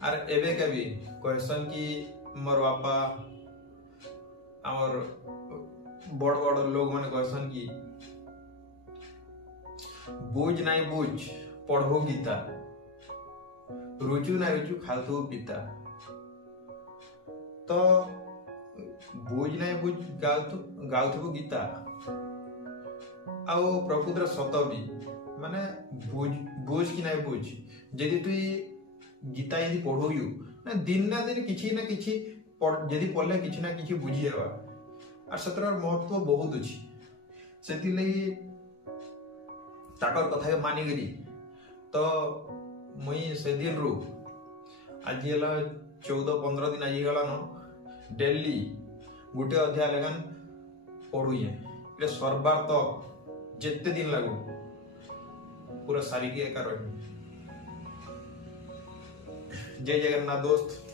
Are एबे के भी क्वेश्चन की मोर बापा और बड़ बड़ लोग मैंने क्वेश्चन की बुझ नहीं बुझ पढ़ो गीता रुचु ना रुचु खालथु पिता। तो बुझ नहीं बुझ गाउथु गीता आउ प्रकृतर सत भी माने बुझ कि नहीं बुझ जदि तु गीता यदि पढ़ू ना दिन किछि ना किछि जदि पढ़ले किछि ना किछि बुझी हेबा आर सतर महत्व बहुत अछि सेति लई ताकर कथा मानि गेली। तो मुई से दिन रु आज 14-15 दिन आज गला न डेली गोटे अध्याय लेखन पढ़ुए सरबार तो जिते दिन लागू पूरा सारिकी एका रही। जय जगन्नाथ दोस्त।